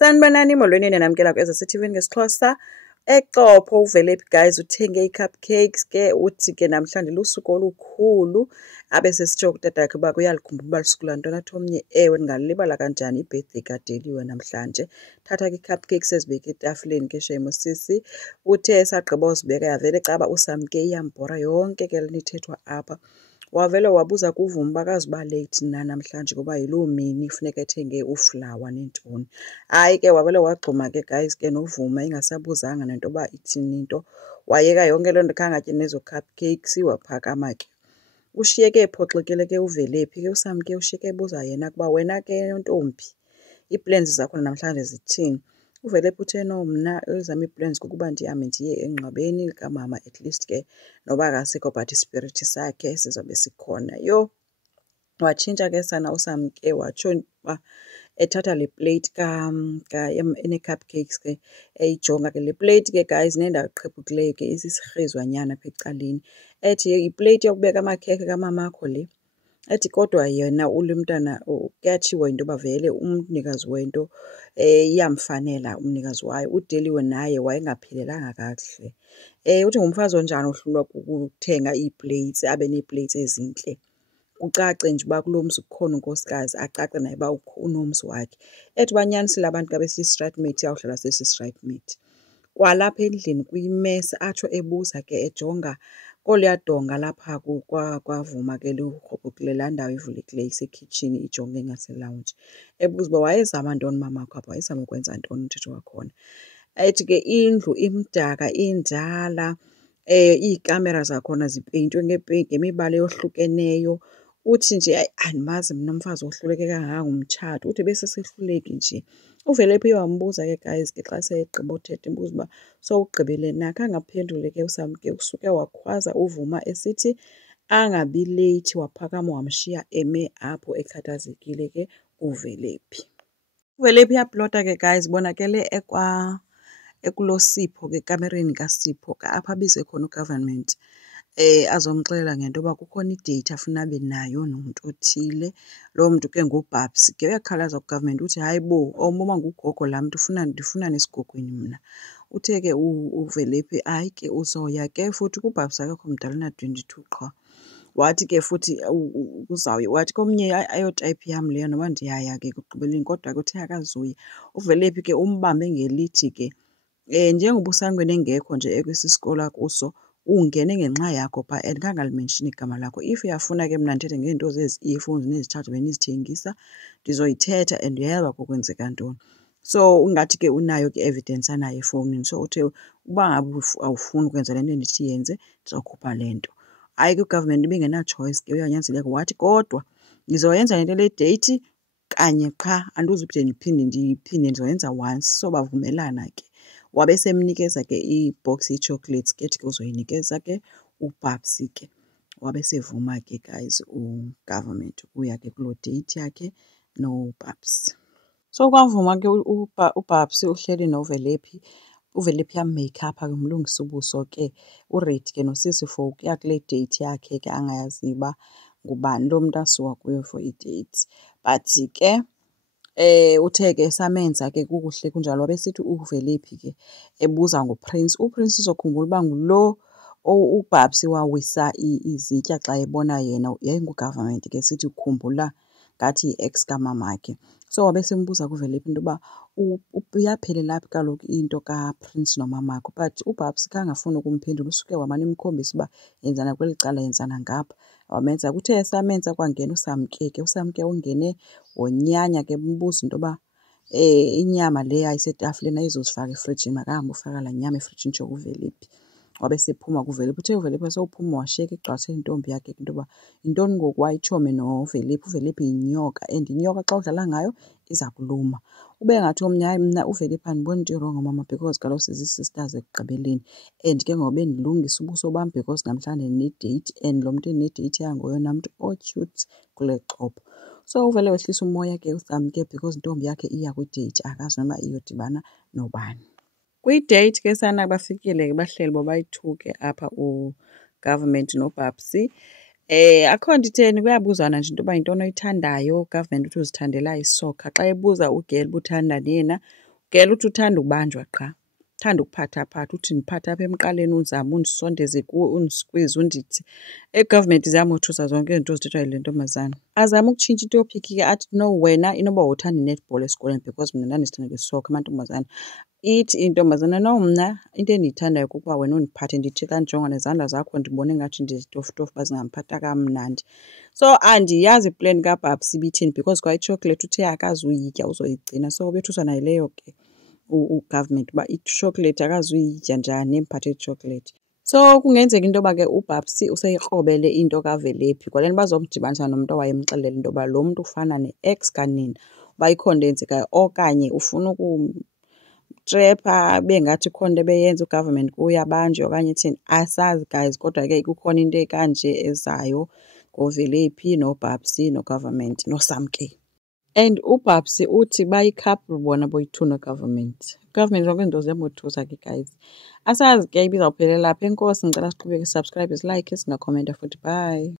Sanibonani molweni namkela kweZCTV ngesiXhosa. Eqopho uVelephi guys uthenge i-cupcakes ke uthi ke namhlanje lusuku olukhulu abesesitsho kutatakhe uba kuyalikhumbula uba lusuku lantoni athi omnye ewe ndingalibala kanjani i-birthday kaDeliwe namhlanje. Thatha ke i-cupcakes ezibeke etafileni ke shame sisi. Uthe esagqiba uzibeka yavele caba usamke iyambhora yonke ke linithethwa apha. Wavele wabuza kuvuma uba akazuba late na namhlanje kuba yiloo mini funeka ethenge uflawa neentoni. Hayi ke wavele wagxuma ke guys ke novuma ingasabuzanga nento yoba ithini into. Wayeka yonke loo nto khange atye nezo cupcakes waphakama ke. Ushiyeke ephoxekile ke uVelephi ke usamke ushiyeke ebuza yena kuba wena ke ntombi ii-plans zakho namhlanje zithini. uVelephi uthe no mna ezam ii-plans kukuba ndihambe ndiye engcwabeni likamama at least ke noba akasekho but ispirithi sakhe sizobe sikhona. Yho, watshintsha ke sana usamke watsho uba ethatha le plate ene-cupcakes ke eyijonga ke le plate ke guys nendawo eqhephukileyo ke isisirhezwanyana apha ecaleni. Ethi yiplate yokubeka amakhekhe kamamakho le. Ethi kodwa yena ule mntana kuyatshiwo into yoba vele umnikazi wento iyamfanela umnikazi wayo. uDeliwe naye wayengaphelelanga kakuhle. Uthi ngumfazi onjani ohlulwa kukuthenga ii-plates abe nee-plates ezintle. Kucace nje uba kulo mzi kukhona unkosikazi acace naye uba unomzi wakhe. Ethi banyanisile abantu xa besiyi-straightmate iyawuhlala sesi-straightmate. Kwalapha endlini kwimesi atsho ebuza ke ejonga koluya donga lapha kwavuma ke lukrokrokile laa ndawo ivulekileyo isekhitshini ijonge ngaselawunji. Ebuza uba wayezama ntoni mamakho apha, wayezama ukwenza ntoni umthetho wakhona. Ethi ke indlu imdaka indala, iikamera zakhona zipeyintwe ngemibala eyohlukeneyo. Uthi nje hayi andimazi mna umfazi ohluleke kangaka ngumtshato. Uthi besesehluleki nje. uVelephi wambuza ke guys ke xa segqiba uthetha imbuza uba sowugqibile na. Khange aphendule ke usamke usuke wakhwaza uvuma esithi angabi leyithi waphakama wamshiya eme apho ekhathazekile ke uVelephi. uVelephi yaplota ke guys bonakele ekulo Sipho ke kamereni kaSipho apha abize khona ugovernment azomxelela ngento yoba kukhona ideyiti afuna abe nayo nomntu othile. Loo mntu ke nguBabs ke. Uyakhalaza kugovernment uthi hayi bo awumoba ngugogo laa mntu ndifuna nesigogweni mna. Uthe ke uVelephi hayi ke uzoya ke futhi kuBabs akekho mdala una-22 qha. Wathi ke futhi uzawuya wathi komnye ayotayipi yam leyo noba ndiyaya ke ekugqibeleni kodwa ke uthe akazuya. uVelephi ke umbambe ngelithi ke njengoba uSangweni engekho nje ekwesisikolo akuso ungene ngenxa yakho phaa and khange alimenshini igama lakho. If uyafuna ke mna ndithethe ngeento zezi earphones nezithathu benizithengisa ndizoyithetha and uyayazi uba kwenzeka ntoni. So ungathi ke unayo ke evidence anayo efowunini. So uthe uba ngabe awufuni ukwenza le nto endithi yenze ndizokhupha le nto. Hayi ke ugovernment ibingena-choice ke uyanyanzeleka wathi kodwa ndizoyenza le nto le deyithi kanye qha andizuphinda ndiyiphinde ndizoyenza once. So bavumelana ke. Wabe semnikeza ke i-box yee-chocolates ke ethi ke uzoyinikeza ke uBabs ke. Wabe sevuma ke guys ugovernment uya ke kuloo date yakhe noBabs. So kwavuma ke uBabs uhleli noVelephi. uVelephi yameykhapha ke umlungisa ubuso ke uredi ke nosisi for ukuya kule date yakhe ke angayazi uba ngubani lo mntu asuka kuyo for idate. But ke uthe ke samenza ke kukuhle kunjalo wabesithi uVelephi ke ebuza ngoPrince. uPrince uzokhumbula uba ngulo uBabs wawisa izitya xa ebona yena yayingugovernment ke sithi ukhumbula ngathi yi-ex kamamakhe. So wabe sembuza kuVelephi into yoba uyaphelela phi kaloku into kaPrince nomamakho. But uBabs khange afune ukumphendula usuke wamane emkhombisa uba yenzana kweli cala yenzana ngapha. Wamenza kuthe esamenza kwangena uSamke ke. uSamke ungene wonyanya ke mbuza into yoba inyama le yayisetafileni ayizozifaka efrijini makahambe ufaka laa nyama efrijini tsho kuVelephi. Wabe sephuma kuVelephi. Uthe uVelephi sowuphuma washiyeka egqathela intombi yakhe into yoba yintoni ngoku wayitshome noVelephi. uVelephi yinyoka and inyoka xa udlala ngayo iza kuluma. Ube ngathi omnye hayi mna uVelephi andiboni nto irongo mama because kaloku sizi-sisters ekugqibeleni and ke ngoku bendilungisa ubuso bam because namhlanje ndine-date and lo mntu endine-date yangoyena mntu o-cute kule xhopho. So uvele wehlisa umoya ke uSamke because intombi yakhe iya kwideyiti akazi noba iyodibana nobani. Kwideyiti ke sana bafikile ke bahleli bobayi-2 ke apha ugovernment noBabs. Akho nto itheni kuyabuzwana nje into yoba yintoni oyithandayo. Ugovernment uthi uzithandela isokha. Xa ebuza ugel uba uthandani yena Ngela uthi uthanda ukubanjwa qha. Uthanda ukuphathaphatha, uthi ndiphathe apha emqaleni uzame undisondeze kuwe, undiskwize, undithi. I-government ziyamothusa zonke izinto ezithethwa yile ntombazana. Azame ukutshintsha itopiki ke athi no, wena inoba uthanda i-netball esikolweni because mna ndandisithanda isokha amantombazana. Ithi intombazana no, mna into endiyithandayo kukuba wena undiphathe. Ndithi xa ndijonga nezandla zakho ndibone ngathi ndizitofutofu uba zingamphatha kamnandi. So andiyazi iplani kaBhabs ibithini because kwa itshokolethi uthe akazuyitya uzoyigcina. So bethuswa nayo leyo ke ugovernment uba itshokolethi akazuyitya njani emphathe itshokolethi. So kungenzeka into yoba ke uBhabs useyikrobele into kaVelaphi kwale nto bazomdibanisa nomntu owayemxelela into yoba lo mntu ufana ne-ex kanina uba ikhona into eyenzekayo okanye ufuna ukumtrepa abe ngathi ikhona into ebeyenza ugovernment kuye abanjwe okanye ithini. Asazi guys, kodwa ke kukhona into ekanje ezayo ngoVelaphi noBhabs nogovernment noSamke. And uBhabs uthi bayi-couple bona boyi-two nogovernment. Government zonke izinto ziyamothusa ke guys. Asazi ke ibizawuphelela phi. Enkosi, ngicela siqhubeke, subscribe, like, singakhomenta futhi. Bye.